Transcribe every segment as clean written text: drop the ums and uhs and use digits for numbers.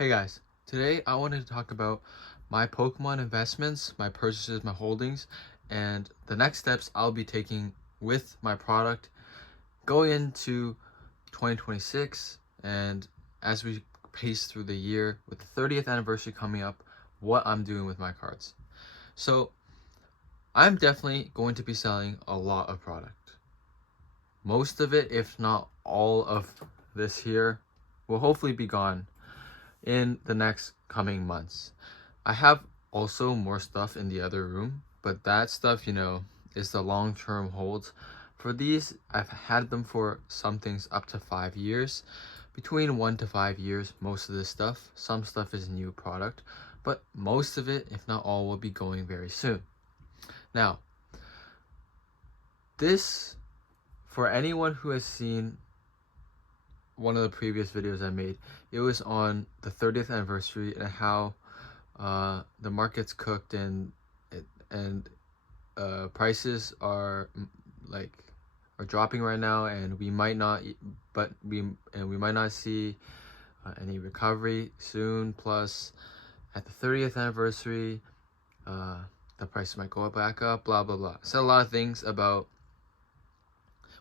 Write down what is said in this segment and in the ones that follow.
Hey guys, today I wanted to talk about my Pokemon investments, my purchases, my holdings, and the next steps I'll be taking with my product going into 2026 and as we pace through the year with the 30th anniversary coming up, what I'm doing with my cards. So, I'm definitely going to be selling a lot of product. Most of it, if not all of this here, will hopefully be gone in the next coming months. I have also more stuff in the other room, but that stuff, is the long-term holds. For these, I've had them for some things up to 5 years, between 1 to 5 years, most of this stuff. Some stuff is new product, but most of it, if not all, will be going very soon. Now, this, for anyone who has seen one of the previous videos I made, it was on the 30th anniversary and how the market's cooked and prices like are dropping right now, and we might not we might not see any recovery soon. Plus, at the 30th anniversary, the price might go back up. Blah blah blah. Said a lot of things about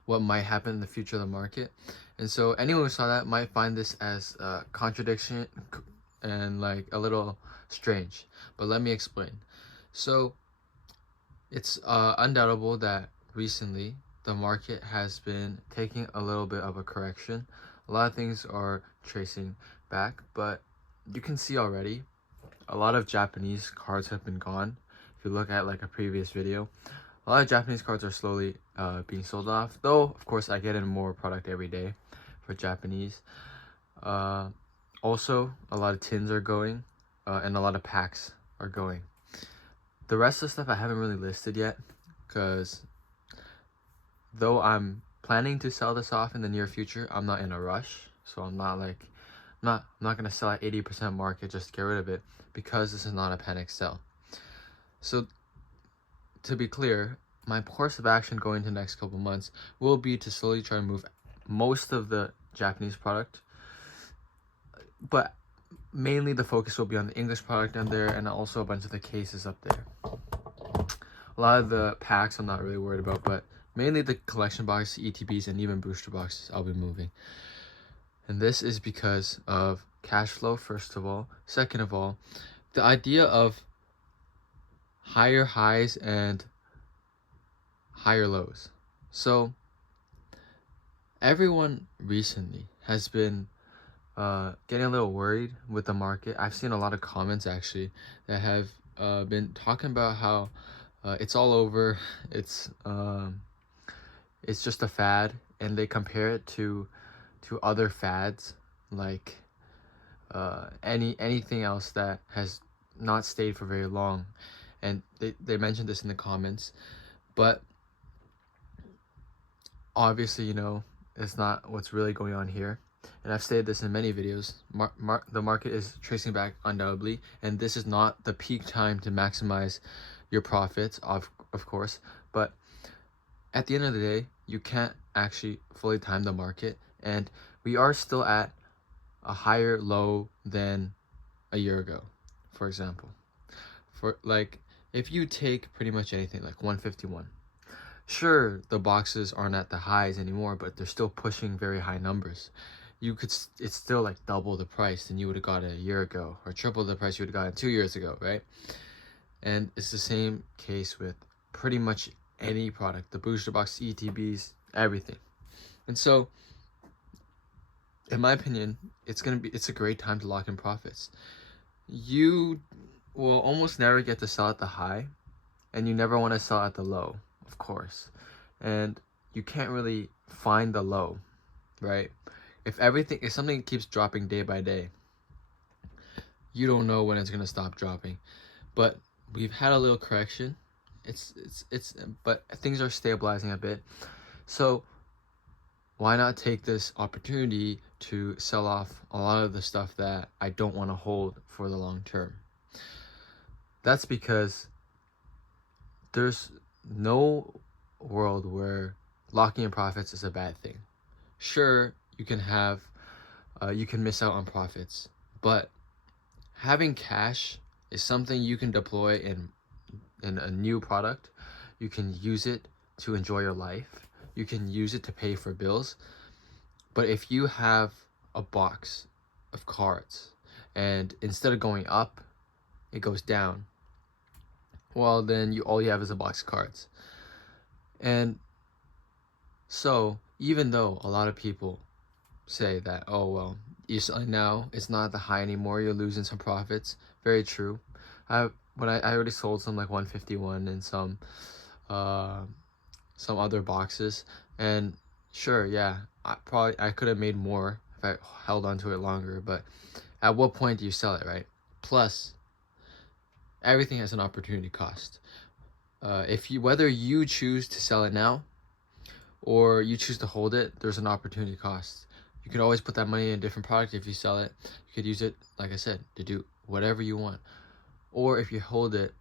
what might happen in the future of the market, and so anyone who saw that might find this as a contradiction and like a little strange. But let me explain. So it's undoubtable that recently the market has been taking a little bit of a correction. A lot of things are tracing back, but you can see already a lot of Japanese cards have been gone. If you look at like a previous video, a lot of Japanese cards are slowly being sold off, though of course I get in more product every day for Japanese. Also, a lot of tins are going, and a lot of packs are going. The rest of the stuff I haven't really listed yet, because though I'm planning to sell this off in the near future, I'm not in a rush. So I'm not gonna sell at 80% market just to get rid of it, because this is not a panic sell. So to be clear, my course of action going into the next couple months will be to slowly try to move most of the Japanese product, but mainly the focus will be on the English product in there, and also a bunch of the cases up there. A lot of the packs I'm not really worried about, but mainly the collection box, ETBs, and even booster boxes I'll be moving. And this is because of cash flow, first of all. Second of all, the idea of higher highs and higher lows. So everyone recently has been getting a little worried with the market. I've seen a lot of comments actually that have been talking about how it's all over. It's just a fad, and they compare it to other fads like anything else that has not stayed for very long, and they mentioned this in the comments, but obviously it's not what's really going on here. And I've stated this in many videos. The market is tracing back undoubtedly, and this is not the peak time to maximize your profits, of course. But at the end of the day, you can't actually fully time the market, and we are still at a higher low than a year ago, for example. For like, if you take pretty much anything like 151, sure, the boxes aren't at the highs anymore, but they're still pushing very high numbers. It's still like double the price than you would have got a year ago, or triple the price you would have gotten 2 years ago, right? And it's the same case with pretty much any product, the booster box, ETBs, everything. And so, in my opinion, it's a great time to lock in profits. You will almost never get to sell at the high, and you never want to sell at the low, of course. And you can't really find the low, right? If something keeps dropping day by day, you don't know when it's gonna stop dropping. But we've had a little correction. But things are stabilizing a bit. So why not take this opportunity to sell off a lot of the stuff that I don't want to hold for the long term? That's because there's no world where locking in profits is a bad thing. Sure, you can miss out on profits, but having cash is something you can deploy in a new product. You can use it to enjoy your life. You can use it to pay for bills. But if you have a box of cards and instead of going up, it goes down, well, then all you have is a box of cards. And so even though a lot of people say that, oh, well, you're selling now, it's not the high anymore, you're losing some profits. Very true. I already sold some like 151 and some other boxes, and sure, yeah, I could have made more if I held on to it longer, but at what point do you sell it, right? Plus, everything has an opportunity cost. Whether you choose to sell it now or you choose to hold it, there's an opportunity cost. You can always put that money in a different product. If you sell it, you could use it, like I said, to do whatever you want. Or if you hold it,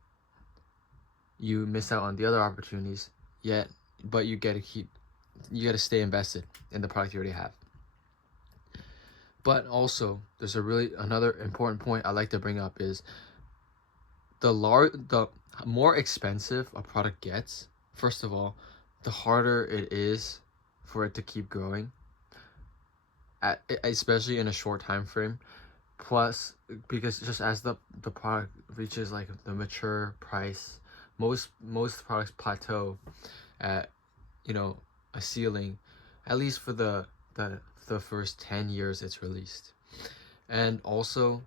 you miss out on the other opportunities, but you got to stay invested in the product you already have. But also, there's another important point I like to bring up is the more expensive a product gets, first of all, the harder it is for it to keep growing, especially in a short time frame. Plus, because just as the product reaches like the mature price, most products plateau at a ceiling, at least for the first 10 years it's released. And also,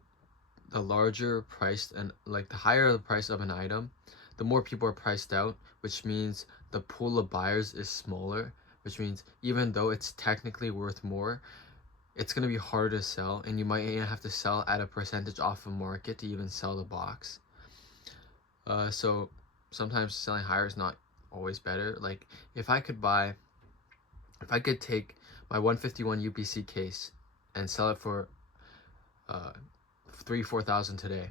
the larger priced and like the higher the price of an item, the more people are priced out, which means the pool of buyers is smaller, which means even though it's technically worth more, it's going to be harder to sell, and you might even have to sell at a percentage off of market to even sell the box. So sometimes selling higher is not always better. Like if I could take my 151 UPC case and sell it for 3,000-4,000 today,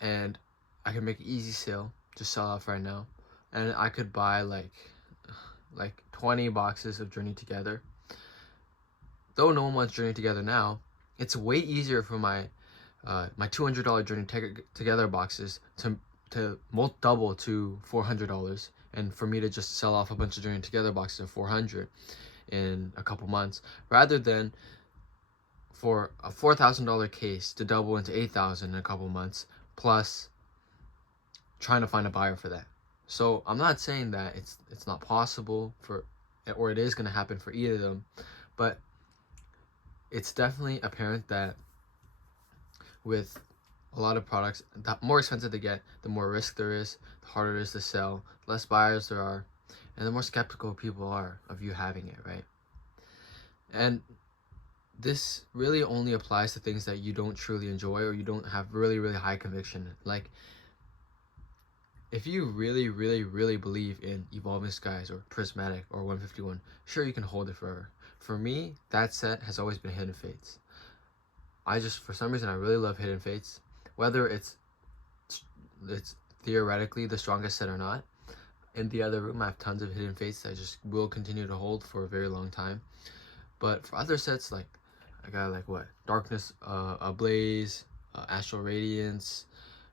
and I could make an easy sale, just sell off right now, and I could buy like 20 boxes of Journey Together. Though no one wants Journey Together now, it's way easier for my $200 Journey Together boxes to double to $400, and for me to just sell off a bunch of Journey Together boxes of $400 in a couple months, rather than for a $4,000 case to double into $8,000 in a couple months, plus trying to find a buyer for that. So I'm not saying that it's not possible or it is going to happen for either of them, but it's definitely apparent that with a lot of products, the more expensive they get, the more risk there is, the harder it is to sell, the less buyers there are, and the more skeptical people are of you having it, right? And this really only applies to things that you don't truly enjoy or you don't have really, really high conviction. Like, if you really, really, really believe in Evolving Skies or Prismatic or 151, sure, you can hold it forever. For me, that set has always been Hidden Fates. For some reason, I really love Hidden Fates. Whether it's theoretically the strongest set or not, in the other room I have tons of Hidden Fates that I just will continue to hold for a very long time. But for other sets, like I got Darkness Ablaze, Astral Radiance,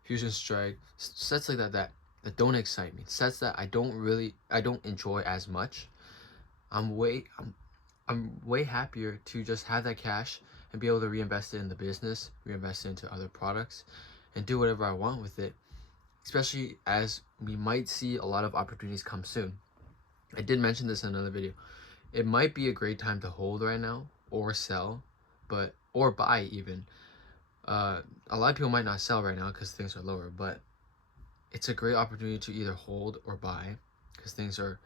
Fusion Strike, sets like that don't excite me. Sets that I don't enjoy as much. I'm way happier to just have that cash and be able to reinvest it in the business, reinvest it into other products, and do whatever I want with it, especially as we might see a lot of opportunities come soon. I did mention this in another video. It might be a great time to hold right now, or sell, or buy even. A lot of people might not sell right now because things are lower, but it's a great opportunity to either hold or buy because things are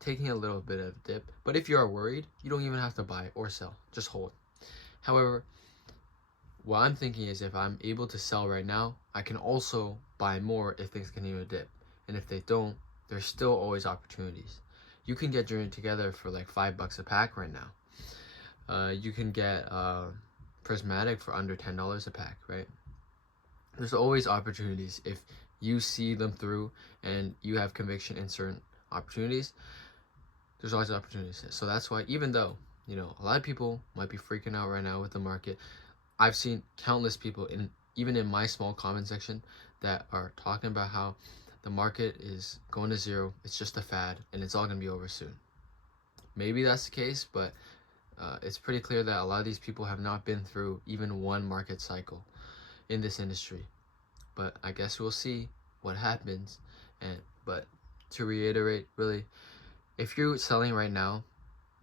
taking a little bit of a dip. But if you are worried, you don't even have to buy or sell, just hold. However, what I'm thinking is if I'm able to sell right now, I can also buy more if things continue to dip. And if they don't, there's still always opportunities. You can get Journey Together for like $5 a pack right now. You can get Prismatic for under $10 a pack, right? There's always opportunities if you see them through and you have conviction in certain opportunities. There's always opportunities. So that's why, even though a lot of people might be freaking out right now with the market, I've seen countless people even in my small comment section that are talking about how the market is going to zero, it's just a fad, and it's all going to be over soon. Maybe that's the case, but it's pretty clear that a lot of these people have not been through even one market cycle in this industry. But I guess we'll see what happens. But to reiterate, really, if you're selling right now,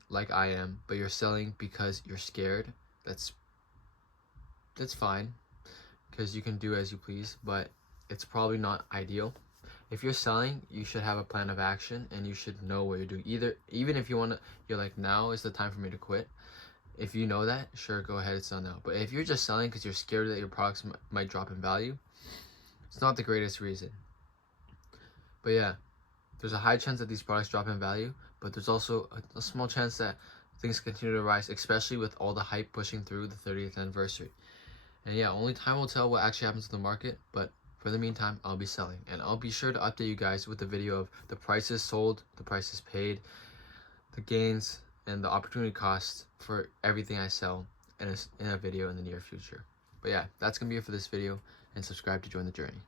like I am, but you're selling because you're scared, that's fine, because you can do as you please, but it's probably not ideal. If you're selling, you should have a plan of action, and you should know what you're doing. Even if you're like, now is the time for me to quit. If you know that, sure, go ahead and sell now. But if you're just selling because you're scared that your products might drop in value, it's not the greatest reason. But yeah, there's a high chance that these products drop in value, but there's also a small chance that things continue to rise, especially with all the hype pushing through the 30th anniversary. And yeah, only time will tell what actually happens to the market, but for the meantime, I'll be selling. And I'll be sure to update you guys with the video of the prices sold, the prices paid, the gains, and the opportunity costs for everything I sell in a video in the near future. But yeah, that's going to be it for this video, and subscribe to join the journey.